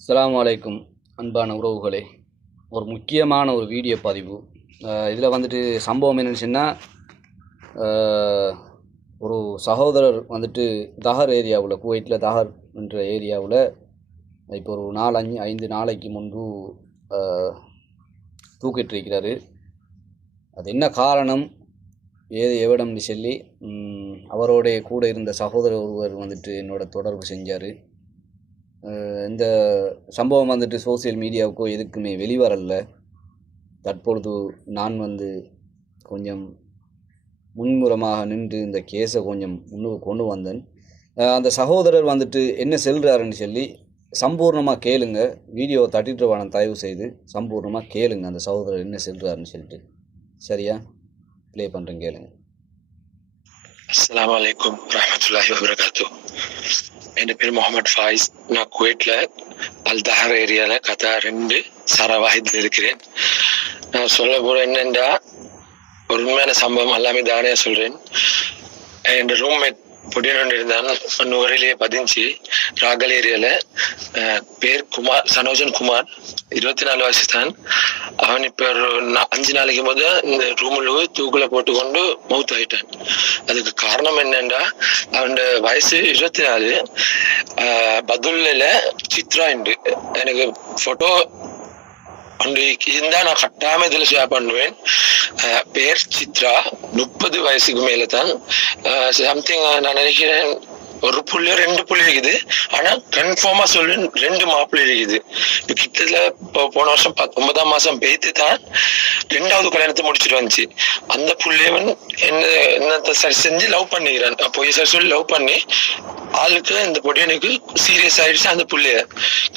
அஸ்ஸலாமு அலைக்கும் அன்பான உறவுகளே, ஒரு முக்கியமான ஒரு வீடியோ பதிவு. இதில் வந்துட்டு சம்பவம் என்னன்னு சொன்னால், ஒரு சகோதரர் வந்துட்டு தஹர் ஏரியாவில், குவைத்தில் தஹர் என்ற ஏரியாவில் இப்போ ஒரு 4-5 நாளைக்கு முன்பு தூக்கிட்டிருக்கிறாரு. அது என்ன காரணம், ஏது எவிடம்னு சொல்லி அவரோடைய கூட இருந்த சகோதரர் ஒருவர் வந்துட்டு என்னோட தொடர்பு செஞ்சார். இந்த சம்பவம் வந்துட்டு சோசியல் மீடியாவுக்கோ எதுக்குமே வெளிவரல. தற்பொழுது நான் கொஞ்சம் முன்முறமாக நின்று இந்த கேஸை கொஞ்சம் முன்னுக்கு கொண்டு வந்தேன். அந்த சகோதரர் வந்துட்டு என்ன செல்கிறாருன்னு சொல்லி சம்பூர்ணமாக கேளுங்க. வீடியோ தட்டிட்டு வேணும், தயவு செய்து சம்பூர்ணமாக கேளுங்க அந்த சகோதரர் என்ன செல்கிறாருன்னு சொல்லிட்டு. சரியா? ப்ளே பண்ணுறேன், கேளுங்க. அஸ்ஸலாமு அலைக்கும் வரஹ்மத்துல்லாஹி வபரகாத்துஹு. என் பேர் முகமது ஃபாயிஸ். நான் குவைட்ல அல் தஹர் ஏரியால கதா 2 சரவாஹித்ல இருக்கிறேன். நான் சொல்ல போற என்னண்டா, ஒரு உண்மையான சம்பவம், எல்லாமே தானே சொல்றேன். என் ரூம்மேட் பொடியன் இருந்தான், நுகரிலேயே 15, ராகல் ஏரியால. பேர் குமார், சனோஜன் குமார், 24 வயசு தான். அவன் இப்ப ஒரு 5 நாளைக்கு இந்த ரூம்ல தூக்குல போட்டுக்கொண்டு மவுத் ஆயிட்டான். அதுக்கு காரணம் என்னன்னா, அவன் வயசு 24. பதுல்ல சித்ரா உண்டு, எனக்கு போட்டோ இருந்தா நான் கட்டாம இதுல ஷேர் பண்ணுவேன். பேர் சித்ரா, 30 வயசுக்கு மேல தான். சம்திங் நான் நினைக்கிறேன் ஒரு புள்ளி 2 புள்ளி இருக்குது. ஆனா கன்ஃபார்மா சொல்றேன் 2 மாப்பிள்ளை இருக்குது. இப்ப கிட்டத்துல போன வருஷம் 9ஆம் மாசம் பேத்து தான் 2வது கல்யாணத்தை முடிச்சுட்டு வந்துச்சு. அந்த புள்ளியவன் என்ன சரி செஞ்சு லவ் பண்ணிக்கிறான். பொய் சரி சொல்லி லவ் பண்ணி ஆளுக்கு இந்த பொடியனுக்கு சீரியஸ் ஆயிடுச்சு. அந்த புள்ளைய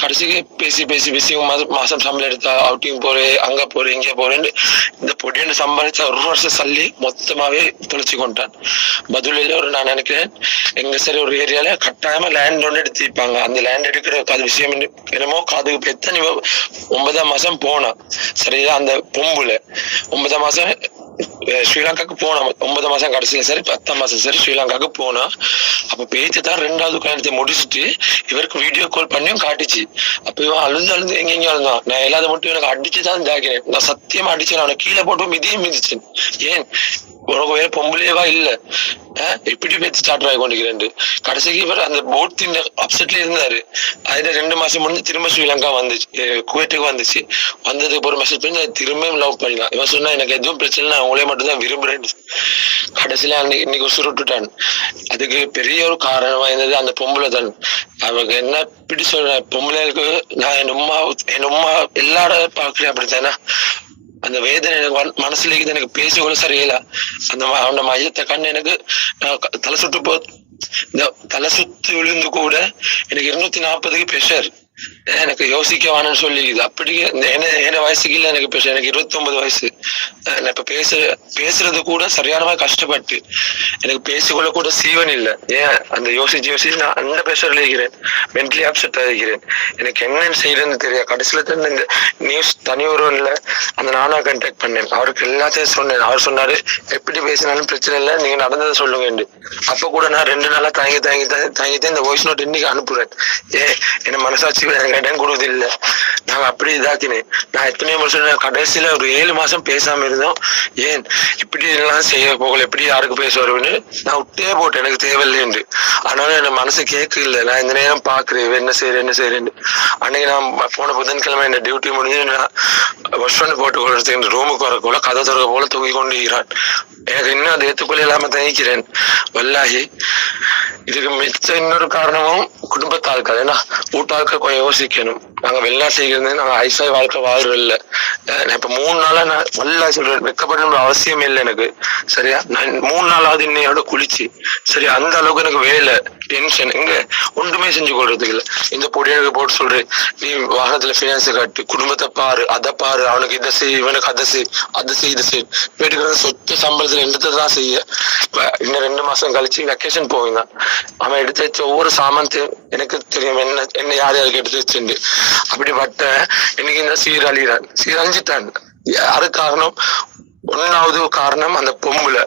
கடைசிக்கு பேசி பேசி பேசி மாசம் சம்பளம் எடுத்தா அவுட்டிங் போறேன், அங்க போறேன், இங்க போறேன்னு இந்த பொடியனை சம்பாதிச்ச 1 வருஷம் சல்லி மொத்தமாவே தொலைச்சு கொண்டான். பதுலையில நான் நினைக்கிறேன் எங்க சரி ஒரு ஏரியால கட்டாயமா லேண்ட் ஒன்று எடுத்திருப்பாங்க. அந்த லேண்ட் எடுக்கிற அது விஷயம் என்னமோ காதுக்கு பெத்த 9ஆம் மாசம் போனா. சரியா? அந்த பொம்புல 9ஆம் மாசம் ஸ்ரீலங்காக்கு போனா. 9ஆம் மாசம் கடைசியில சரி, 10ஆம் மாசம் சரி ஸ்ரீலங்காக்கு போனா. அப்ப பேச்சு தான் 2வது கல்யாணத்தை முடிச்சுட்டு இவருக்கு வீடியோ கால் பண்ணியும் காட்டுச்சு. அப்ப இவன் அழுந்து எங்க அழுந்தான். நான் எல்லாத மட்டும் எனக்கு அடிச்சுதான் தாக்கிறேன். நான் சத்தியமா அடிச்சேன். அவனை கீழே போட்டு மிதியும் மிதிச்சேன். ஏன் உனக்கு வேற பொம்பளையவா இல்ல, எப்படி பேச்சு ஸ்டார்ட் ஆகி கொண்டிருக்கிறேன். கடைசிக்கு இவர் அந்த போட் அப்செட்ல இருந்தாரு. அதுல 2 மாசம் முடிஞ்சு திரும்ப ஸ்ரீலங்கா வந்துச்சு, குவைட்டுக்கு வந்துச்சு. வந்ததுக்கு ஒரு மெசேஜ் பண்ணி திரும்ப லவ் பண்ணிக்கலாம். இவன் சொன்னா எனக்கு எதுவும் பிரச்சனை இல்லை, அவங்களே மட்டும் தான் விரும்புறேன். கடைசியில இன்னைக்கு உசுருட்டுட்டான். அதுக்கு பெரிய ஒரு காரணம் வாய்ந்தது அந்த பொம்பளை தான். அவங்க என்ன இப்படி சொல்ற, பொம்பளைகளுக்கு நான் என் உமா எல்லா இடம் பாக்குறேன் அப்படித்தானே. அந்த வேதனை எனக்கு மனசுல இருக்குது. எனக்கு பேசக்கூட சரியில்லை. அந்த அவனோட மையத்தை கண்ணு எனக்கு தலை சுட்டு இந்த தலை சுத்து விழுந்து கூட எனக்கு 240க்கு ப்ரெஷர். எனக்கு யோசிக்க வேணும்னு சொல்லிக்குது. அப்படி என்ன வயசுக்கு இல்லை எனக்கு ப்ரெஷர். எனக்கு 29 வயசு. நான் இப்ப பேசுறது கூட சரியான மாதிரி கஷ்டப்பட்டு எனக்கு பேசிக்கொள்ள கூட சீவன் இல்லை. ஏன் அந்த யோசிச்சு நான் அந்த ப்ரெஷர்ல இருக்கிறேன், மென்டலி அப்செட் ஆகிக்கிறேன். எனக்கு என்னன்னு செய்யறதுன்னு தெரியாது. கடைசியில தான் இந்த நியூஸ் தனி ஒருவன்ல அந்த நானா கான்டாக்ட் பண்ணேன். அவருக்கு எல்லாத்தையும் சொன்னேன். அவர் சொன்னாரு, எப்படி பேசினாலும் பிரச்சனை இல்லை, நீங்க நடந்ததை சொல்லுங்க. அப்ப கூட நான் 2 நாளா தாங்கி இந்த வாய்ஸ் நோட் இன்னைக்கு அனுப்புறேன். என்ன மனசாட்சி எனக்கு இடம் கொடுக்குது இல்லை. நாங்க அப்படி இதாக்கினேன். நான் எத்தனையோ வருஷம் கடைசியில ஒரு 7 மாசம் பேசாம இருந்தோம். ஏன் இப்படி எல்லாம் செய்ய போகல, எப்படி யாருக்கு பேச வருவேன்னு நான் விட்டே போட்டேன், எனக்கு தேவையில்லைன்னு. ஆனாலும் என் மனசு கேட்க இல்லை. நான் இந்த நேரம் பாக்குறேன் என்ன செய்யறேன்னு. அன்னைக்கு நான் போன புதன்கிழமை என்ன டியூட்டி முடிஞ்சு நான் பஸ் போட்டு கொள்றதுக்கு ரூமுக்கு வரக்குள்ள கதை திறக்க போல தூக்கி கொண்டு இருக்கிறான். எனக்கு இன்னும் அது ஏத்துக்கொள்ள இல்லாம தயக்கிறேன். வல்லாகி இதுக்கு மிச்சம் இன்னொரு காரணமும் குடும்பத்தாட்கள். ஏன்னா வீட்டாட்கள் கொஞ்சம் யோசிக்கணும். நாங்க வெளிநாட்டு செய்கிறது, நாங்க ஐசாய் வாழ்க்கை வாழ்றது இல்லை. நான் இப்ப 3 நாளா நான் வல்லா சொல்றேன், வெக்கப்பட அவசியமே இல்லை எனக்கு. சரியா? நான் 3 நாளாவது இன்னையோட குளிச்சு சரி, அந்த அளவுக்கு எனக்கு வேலை டென்ஷன் இங்க ஒன்றுமே செஞ்சு கொள்றதுக்கு இல்லை. இந்த பொடியனுக்கு போட்டு சொல்றேன், நீ வாகனத்துல பினான்ஸ் காட்டு, குடும்பத்தை பாரு, அதை பாரு, அவனுக்கு இதை செய், இவனுக்கு அதை செய், இதை செய். வீட்டுக்கு சொத்து சம்பளத்துல என்னத்தை தான் செய்ய. இப்ப இன்னும் 2 மாசம் கழிச்சு வெக்கேஷன் போவீங்க. அவன் எடுத்து வச்ச ஒவ்வொரு சாமான்த்தையும் எனக்கு தெரியும் என்ன யார் யாருக்கு எடுத்து வச்சுண்டு. அப்படிப்பட்ட இன்னைக்கு இந்த சீரழிஞ்சிட்டான். யாரு காரணம்? 1வது காரணம் அந்த பொம்புல.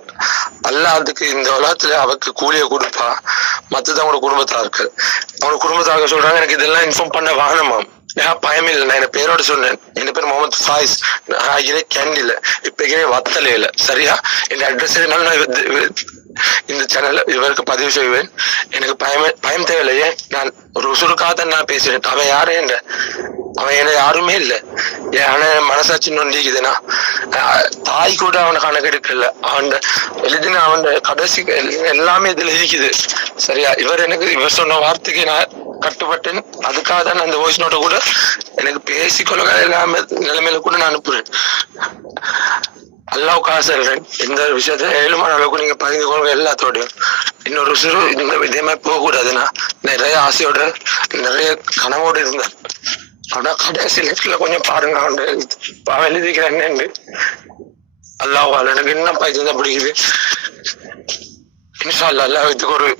அல்லாதுக்கு இந்த உலகத்துல அவக்கு கூலிய கொடுப்பா, மத்தது அவனோட குடும்பத்தாருக்கு. அவனோட குடும்பத்தாருக்கு சொல்றாங்க, எனக்கு இதெல்லாம் இன்ஃபார்ம் பண்ண வாங்கணுமாம். நான் பயமில்லை, நான் என் பேரோட சொன்னேன். என் பேர் முகமது ஃபாயிஸ். நான் இதே கேண்டில் இப்ப வத்தலே இல்லை. சரியா? என் அட்ரஸ் இந்த சேனல்ல இவருக்கு பதிவு செய்வேன். எனக்கு பயம் தேவையில்லையே. நான் ஒரு உசுருக்காக நான் பேசுறேன். அவன் யாரே என்ற அவன் என்ன யாருமே இல்லை. ஆனா மனசாட்சி நொண்டிக்குதுன்னா தாய் கூட அவனை கணக்கெடுக்கல. அவன் எழுதின அவன் கடைசி எல்லாமே இதுல இருக்குது. சரியா? இவர் சொன்ன வார்த்தைக்கு நான் கட்டுப்பட்டேன். அதுக்காக தான் அந்த வாய்ஸ் நோட்டை கூட எனக்கு பேசிக்கொள்ள எல்லாமே நிலைமையில கூட நான் அனுப்புறேன். அல்லாவுக்காக சொல்றேன். இந்த விஷயத்த 7 மணி அளவுக்கு நீங்க பகிர்ந்து கொள்ளுங்க எல்லாத்தோடையும். இன்னொரு சிறு இந்த இதே மாதிரி போக கூடாதுன்னா நிறைய ஆசையோட நிறைய கனவோடு இருந்தேன். ஆனா கடைசி நேரத்துல கொஞ்சம் பாருங்க, அவன் எழுதிக்கிறேன்னு அல்லாஹ் எனக்கு என்ன பைத்தியம் பிடிக்குது. இன்ஷா அல்லாஹ் அல்லாஹ் இதுக்கு ஒரு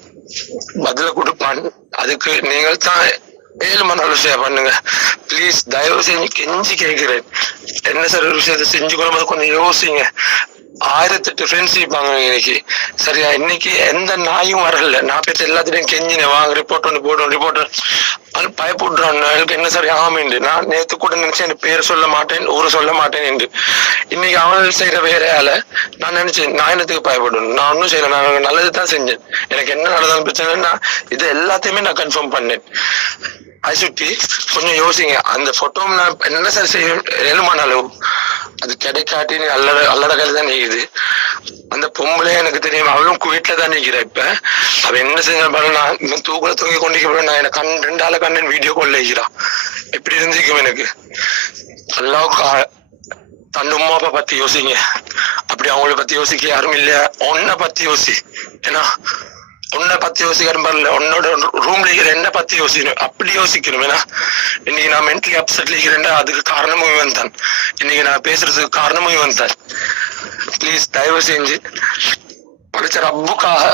பதில கொடுப்பான். அதுக்கு நீங்கள் தான் 7 மணி நேரம் ஷேர் பண்ணுங்க ப்ளீஸ். தயவு செஞ்சு கெஞ்சி கேட்கிறேன். என்ன சார் ஒரு விஷயத்த செஞ்சு கொள்ளும்போது கொஞ்சம் யோசிங்க. 1008 ஃப்ரெண்ட்ஸ் இருப்பாங்க இன்னைக்கு. சரியா? இன்னைக்கு எந்த நாயும் வரல. நான் பேச எல்லாத்திலையும் கெஞ்சினேன், வாங்க ரிப்போர்ட் ஒன்று போட்டோம் ரிப்போர்ட். அது பயப்படுறான். எனக்கு என்ன சரி ஆமாண்டு. நான் நேற்று கூட நினைச்சேன் என் பேர் சொல்ல மாட்டேன், ஊரை சொல்ல மாட்டேன் என்று. இன்னைக்கு அவன் செய்யற வேற ஆள நான் நினைச்சேன் நான் என்னத்துக்கு பயப்படணும். நான் ஒன்னும் செய்யல, நான் நல்லது தான் செஞ்சேன். எனக்கு என்ன நடந்தாலும் பிரச்சனைன்னா இது எல்லாத்தையுமே நான் கன்ஃபார்ம் பண்ணேன். அதை சுற்றி கொஞ்சம் யோசிங்க. அந்த போட்டோ நான் என்ன சார் செய்ய 7 மணி அளவு அது கிடைக்காட்டி அல்லட கையில தான் நீக்குது. அந்த பொம்பளை எனக்கு தெரியும், அவளும் வீட்டுல தான் நீக்கிறா. இப்ப அவ என்ன செஞ்சாலும் நான் தூக்குல தூங்கி கொண்டு நான் எனக்கு 2 ஆளை கண்ணன் வீடியோ கால் வைக்கிறான். எப்படி இருந்துக்கும் எனக்கு. அல்லாவுக்கு தன் உமா அப்பா பத்தி யோசிங்க. அப்படி அவங்கள பத்தி யோசிக்க யாரும் இல்லையா? உன்னை பத்தி யோசி. ஏன்னா உன்னை பத்தி யோசிக்கணும் பாருல. உன்னோட ரூம்ல இருக்கிற என்ன பத்தி யோசிக்கணும். அப்படி யோசிக்கணும். ஏன்னா இன்னைக்கு நான் மென்டலி அப்செட்ல இருக்கிறேன். அதுக்கு காரணமும் இவன் தான். இன்னைக்கு நான் பேசுறதுக்கு காரணமும் இவன் தான். ப்ளீஸ் தயவு செஞ்சு படிச்ச ரப்புக்காக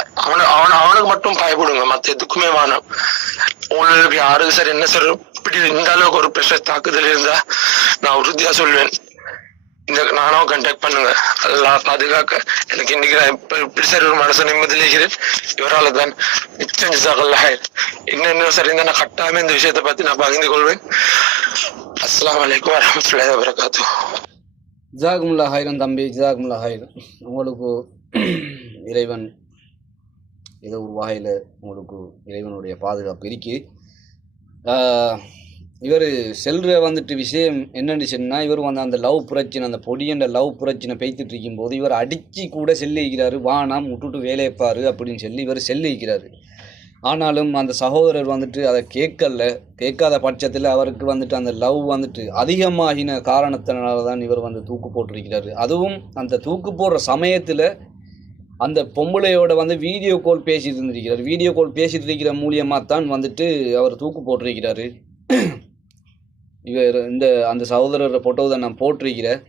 அவனுக்கு மட்டும் பயப்படுங்க. மத்த எதுக்குமே வேணாம். உங்களுக்கு யாருக்கு சார் என்ன சார் இப்படி இந்த அளவுக்கு ஒரு ப்ரெஷர் தாக்குதல் இருந்தா நான் உறுதியா சொல்வேன், இந்த நானும் கான்டாக்ட் பண்ணுங்க. எல்லாம் பாதுகாக்க எனக்கு இன்னைக்கு நான் இப்படி சார் ஒரு மனசு நிம்மதியில் இருக்கிறேன். இவரால் தான் நிச்சயம் ஜஸாக்கல்லாஹ். இன்னும் சரி இருந்தா நான் கட்டாயமே இந்த விஷயத்தை பத்தி நான் பகிர்ந்து கொள்வேன். அஸ்ஸலாமு அலைக்கும் வரஹ்மத்துல்லாஹி வபரகாத்துஹு. ஜஸாக்குமுல்லாஹ் ஹைரன் தம்பி, ஜஸாக்குமுல்லாஹ் ஹைரன். உங்களுக்கு இறைவன் ஏதோ ஒரு வகையில் உங்களுக்கு இறைவனுடைய பாதுகாப்பு இருக்கு. இவர் செல்ற வந்துட்டு விஷயம் என்னென்னு சொன்னால், இவர் வந்து அந்த லவ் பிரச்சனை, அந்த பொடியண்ட லவ் பிரச்சனை பெய்த்துட்டு இருக்கும்போது இவர் அடித்து கூட செல்லிக்கிறாரு. வானாம் விட்டுட்டு வேலையப்பார் அப்படின்னு சொல்லி இவர் செல்லிக்கிறாரு. ஆனாலும் அந்த சகோதரர் வந்துட்டு அதை கேட்காத பட்சத்தில் அவருக்கு வந்துட்டு அந்த லவ் வந்துட்டு அதிகமாகின காரணத்தினால தான் இவர் வந்து தூக்கு போட்டிருக்கிறாரு. அதுவும் அந்த தூக்கு போடுற சமயத்தில் அந்த பொம்பளையோட வந்து வீடியோ கால் பேசிட்டு இருந்திருக்கிறார். வீடியோ கால் பேசிட்டு இருக்கிற மூலியமாக தான் வந்துட்டு அவர் தூக்கு போட்டிருக்கிறாரு. இவர் அந்த சகோதரரை போட்டோ தான் நான் போட்டிருக்கிறேன்.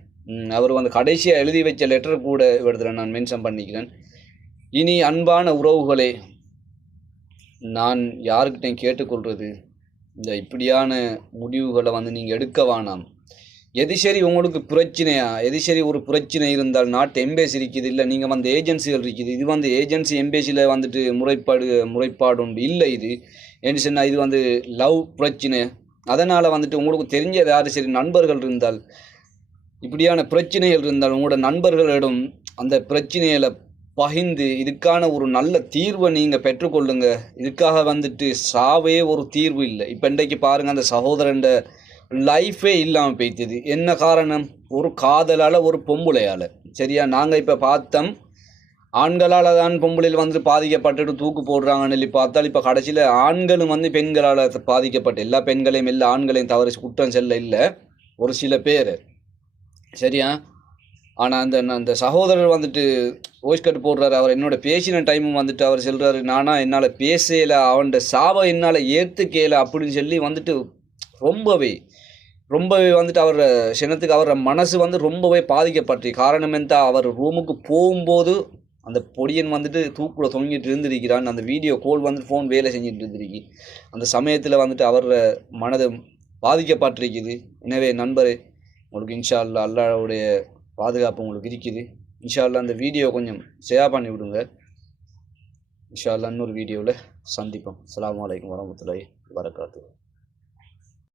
அவர் வந்து கடைசியாக எழுதி வச்ச லெட்டர் கூட இவரத்தில் நான் மென்ஷன் பண்ணிக்கிறேன். இனி அன்பான உறவுகளே, நான் யாருக்கிட்டையும் கேட்டுக்கொள்வது, இந்த இப்படியான முடிவுகளை வந்து நீங்கள் எடுக்க வேணாம். எது சரி உங்களுக்கு பிரச்சனையா, எது சரி ஒரு பிரச்சனை இருந்தால் நாட்டு எம்பேசி இருக்குது, இல்லை நீங்கள் வந்து ஏஜென்சிகள் இருக்குது. இது வந்து ஏஜென்சி எம்பேசியில் வந்துட்டு முறைப்பாடு உண்டு இல்லை. இது என்ன சொன்னால் இது வந்து லவ் பிரச்சனை. அதனால் வந்துட்டு உங்களுக்கு தெரிஞ்சது யார் சரி நண்பர்கள் இருந்தால், இப்படியான பிரச்சனைகள் இருந்தால் உங்களோட நண்பர்களிடம் அந்த பிரச்சனைகளை பகிர்ந்து இதுக்கான ஒரு நல்ல தீர்வை நீங்கள் பெற்றுக்கொள்ளுங்க. இதுக்காக வந்துட்டு சாவே ஒரு தீர்வு இல்லை. இப்போ இன்றைக்கு பாருங்கள், அந்த சகோதரன் லைஃபே இல்லாமல் போய்த்தது. என்ன காரணம்? ஒரு காதலால், ஒரு பொம்பளையால். சரியா? நாங்கள் இப்போ பார்த்தோம், ஆண்களால் தான் பொம்பளையில் வந்துட்டு பாதிக்கப்பட்டுட்டு தூக்கு போடுறாங்கன்னு சொல்லி பார்த்தால், இப்போ கடைசியில் ஆண்களும் வந்து பெண்களால் பாதிக்கப்பட்டு, எல்லா பெண்களையும் எல்லா ஆண்களையும் தவறு குற்றம் செல்ல இல்லை, ஒரு சில பேர். சரியா? ஆனால் அந்த சகோதரர் வந்துட்டு வாய்ஸ் கட் போடுறாரு. அவர் என்னோட பேசின டைமும் வந்துட்டு அவர் சொல்கிறாரு, நானா என்னால் பேசலை, அவன் சாவை என்னால் ஏற்றுக்கல அப்படின்னு சொல்லி வந்துட்டு ரொம்பவே வந்துட்டு அவர் சினத்துக்கு அவர் மனசு வந்து ரொம்பவே பாதிக்கப்பட்டு. காரணம் என்ன? அவர் ரூமுக்கு போகும்போது அந்த பொடியன் வந்துட்டு தூக்கில் தொங்கிட்டு இருந்திருக்கிறான். அந்த வீடியோ கால் வந்து ஃபோன் வேலை செஞ்சுட்டு இருந்திருக்கு. அந்த சமயத்தில் வந்துட்டு அவர் மனது பாதிக்கப்பட்டிருக்குது. எனவே நண்பரே, உங்களுக்கு இன்ஷா அல்லாஹ் அல்லாஹ்வுடைய பாதுகாப்பு உங்களுக்கு இருக்குது. இன்ஷா அல்லாஹ் அந்த வீடியோ கொஞ்சம் ஷேர் பண்ணி விடுங்க. இன்ஷா அல்லாஹ் இன்னொரு வீடியோவில் சந்திப்போம். அஸ்ஸலாமு அலைக்கும் வரஹ்மத்துல்லாஹி வபரகாத்துஹு.